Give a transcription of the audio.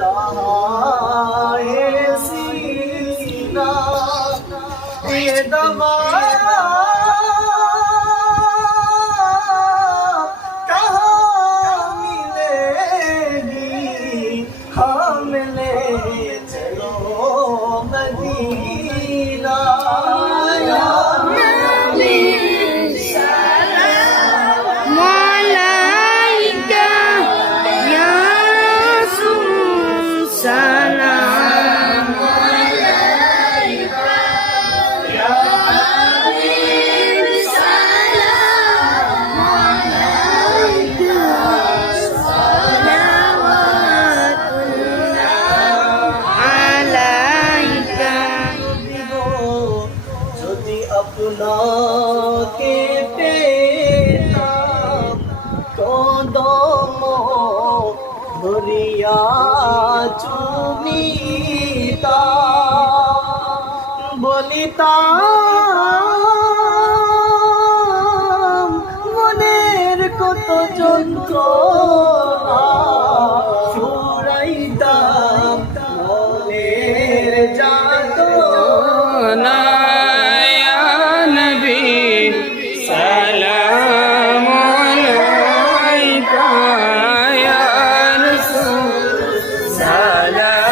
رہا ہے سینہ یہ دوا کہاں ملے گی؟ ہم لے چلو مدینہ۔ আপনাকে পেলাম কদম ধরিয়া চুমিতা বলিতা Yeah.